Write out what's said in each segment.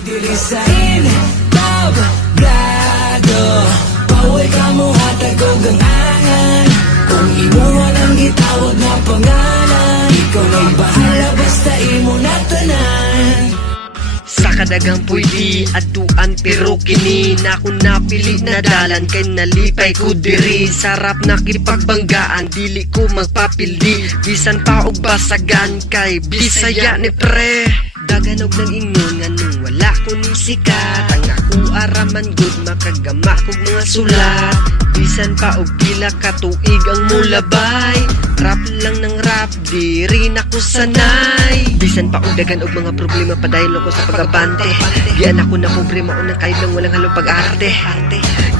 Dili sa entablado, bawal ka mo hatag o gangangan. Kung imuhan ang gitawag na pangalan, ikaw na'y bahala basta imo na tanan. Sa kadagang pwede atuan pero kini na ako napili na dalan kay nalipay ko diri. Sarap nakipagbanggaan dili ko magpapildi, bisan pa og basagan kay Bisaya ni pre. Daganog ng ingon nga nung wala ko ning sikat, ang ako araman good makagama kog mga sulat. Bisan pa og pila ka tuig ang mulabay, rap lang ng rap di rin ako sanay. Bisan pa og dagan og mga problema padayon ko sa pagabante, diyan ako na problema unang kahit lang walang halong pag-arte.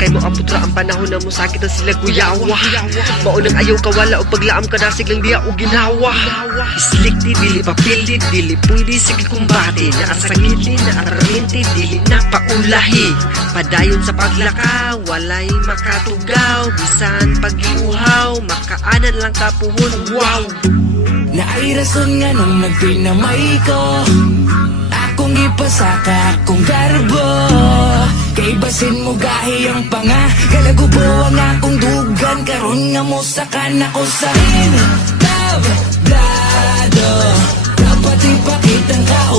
Kay mo aputra ang panahon na mo sakit ang sila kuyawa, maunang ayaw kawala o paglaam ka nasig lang diya o ginawa. Islik di dili papildi dili pwede sige kumbati, na asakiti na araminti dili na paulahi. Padayon sa paglaka walay makatugaw, bisan pag-iuhaw makaanan lang kapuhon. Wow! Na ay rason nga nung nagpinamay ko, akong ipasaka akong garbo. Kay basin mo gahi ang panga, kalagubo ang akong dugan. Karon nga mo sakan ako sa entablado, dapat ipakitang ka